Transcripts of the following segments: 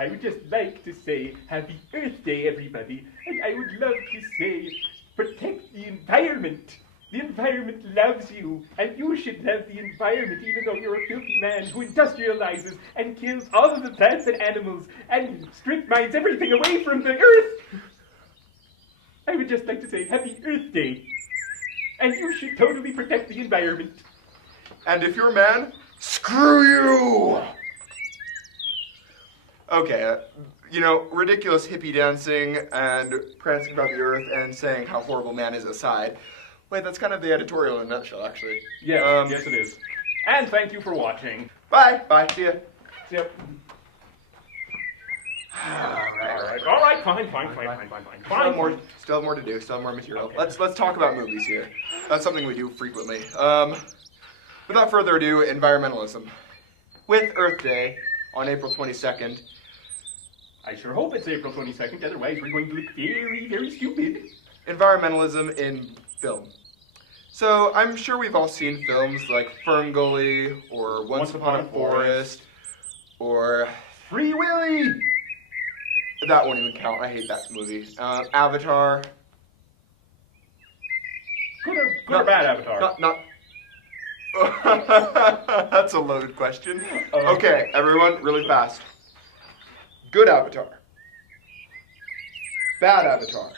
I would just like to say Happy Earth Day, everybody, and I would love to say protect the environment. The environment loves you, and you should love the environment even though you're a filthy man who industrializes and kills all of the plants and animals and strip mines everything away from the earth. I would just like to say Happy Earth Day, and you should totally protect the environment. And if you're a man, screw you! Okay, ridiculous hippie dancing and prancing about the earth and saying how horrible man is aside. Wait, that's kind of the editorial in a nutshell, actually. Yes, yes it is. And thank you for watching. Bye, see ya. Yep. All right, fine. Still have more to do, still have more material. Okay. Let's talk about movies here. That's something we do frequently. Without further ado, environmentalism. With Earth Day on April 22nd. I sure hope it's April 22nd, otherwise we're going to look very, very stupid. Environmentalism in film. So, I'm sure we've all seen films like Ferngully, or Once Upon a Forest, or Free Willy! That won't even count, I hate that movie. Avatar. Good or bad Avatar? Not That's a loaded question. Okay, everyone, really fast. Good Avatar. Bad Avatar.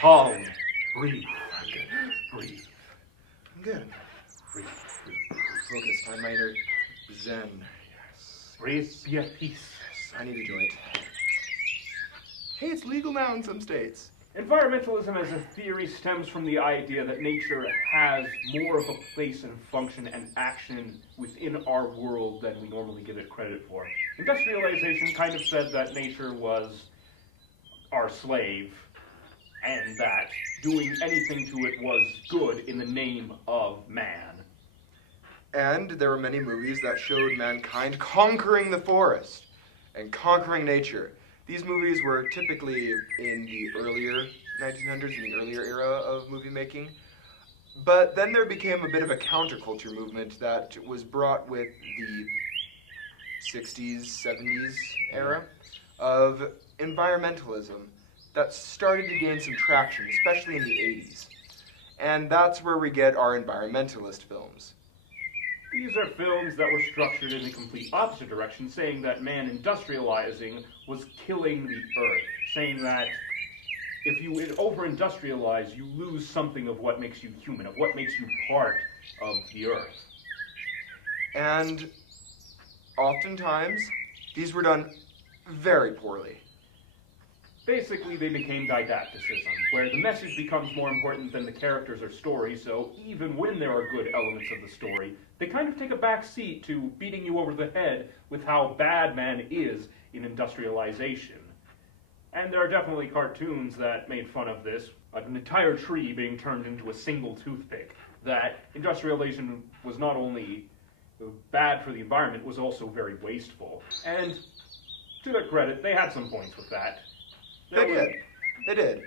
Calm. Breathe. Breathe. I'm good. Breathe. Focused, find my inner zen. Yes. Breathe, be at peace. Yes, I need a joint. Hey, it's legal now in some states. Environmentalism as a theory stems from the idea that nature has more of a place and function and action within our world than we normally give it credit for. Industrialization kind of said that nature was our slave, and that doing anything to it was good in the name of man. And there were many movies that showed mankind conquering the forest and conquering nature. These movies were typically in the earlier 1900s, in the earlier era of movie making. But then there became a bit of a counterculture movement that was brought with the 60s, 70s era of environmentalism that started to gain some traction, especially in the 80s. And that's where we get our environmentalist films. These are films that were structured in the complete opposite direction, saying that man industrializing was killing the earth, saying that if you over-industrialize, you lose something of what makes you human, of what makes you part of the earth. And oftentimes, these were done very poorly. Basically, they became didacticism, where the message becomes more important than the characters or story, so even when there are good elements of the story, they kind of take a back seat to beating you over the head with how bad man is in industrialization. And there are definitely cartoons that made fun of this, like an entire tree being turned into a single toothpick, that industrialization was not only bad for the environment, was also very wasteful. And to their credit, they had some points with that. They did.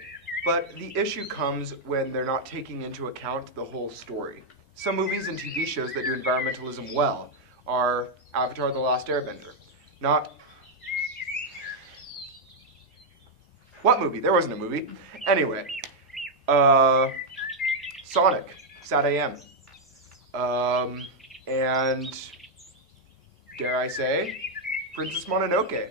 But the issue comes when they're not taking into account the whole story. Some movies and TV shows that do environmentalism well are Avatar: The Last Airbender. Not... What movie? There wasn't a movie. Anyway. Sonic. Sad AM. And... dare I say, Princess Mononoke.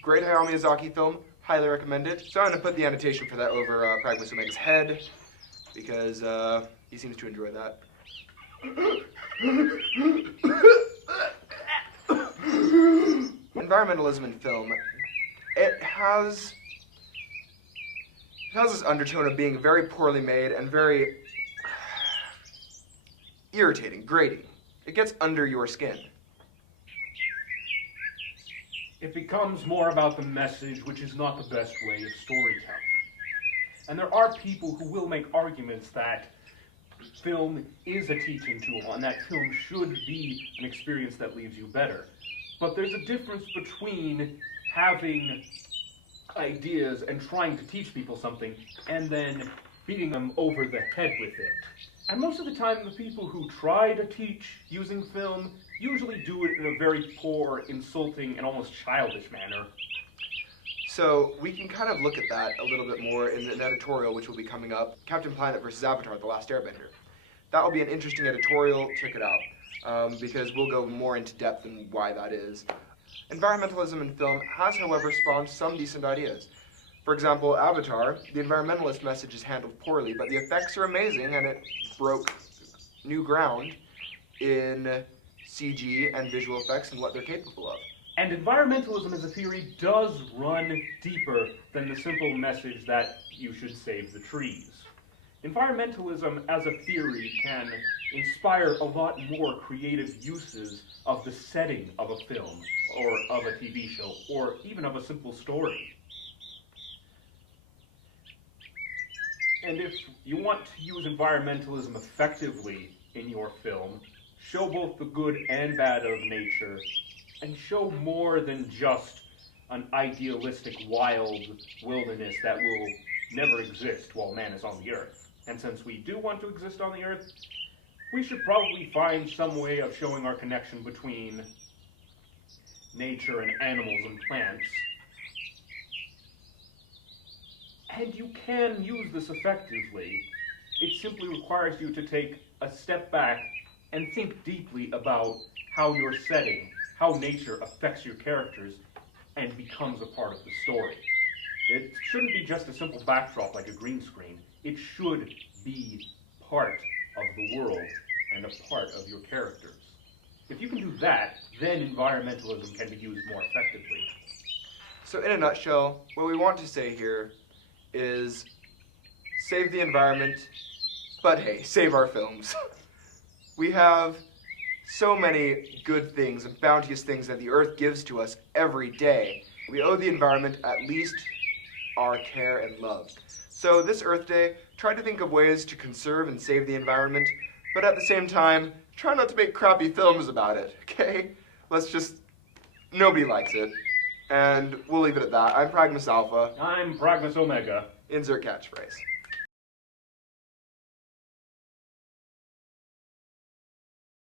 Great Hayao Miyazaki film. Highly recommend it. So I'm going to put the annotation for that over Pragmus Omega's head, because he seems to enjoy that. Environmentalism in film, it has this undertone of being very poorly made and very irritating, grating. It gets under your skin. It becomes more about the message, which is not the best way of storytelling. And there are people who will make arguments that film is a teaching tool and that film should be an experience that leaves you better. But there's a difference between having ideas and trying to teach people something and then beating them over the head with it. And most of the time, the people who try to teach using film usually do it in a very poor, insulting, and almost childish manner. So we can kind of look at that a little bit more in an editorial which will be coming up, Captain Planet versus Avatar, The Last Airbender. That will be an interesting editorial, check it out, because we'll go more into depth in why that is. Environmentalism in film has, however, spawned some decent ideas. For example, Avatar, the environmentalist message is handled poorly, but the effects are amazing and it broke new ground in CG and visual effects and what they're capable of. And environmentalism as a theory does run deeper than the simple message that you should save the trees. Environmentalism as a theory can inspire a lot more creative uses of the setting of a film, or of a TV show, or even of a simple story. And if you want to use environmentalism effectively in your film, show both the good and bad of nature, and show more than just an idealistic wild wilderness that will never exist while man is on the earth. And since we do want to exist on the earth, we should probably find some way of showing our connection between nature and animals and plants. And you can use this effectively. It simply requires you to take a step back and think deeply about how your setting, how nature affects your characters and becomes a part of the story. It shouldn't be just a simple backdrop like a green screen. It should be part of the world and a part of your characters. If you can do that, then environmentalism can be used more effectively. So in a nutshell, what we want to say here is save the environment, but hey, save our films. We have so many good things and bounteous things that the earth gives to us every day. We owe the environment at least our care and love. So this Earth Day, try to think of ways to conserve and save the environment, but at the same time, try not to make crappy films about it, okay? Nobody likes it. And we'll leave it at that. I'm Pragmus Alpha. I'm Pragmus Omega. Insert catchphrase.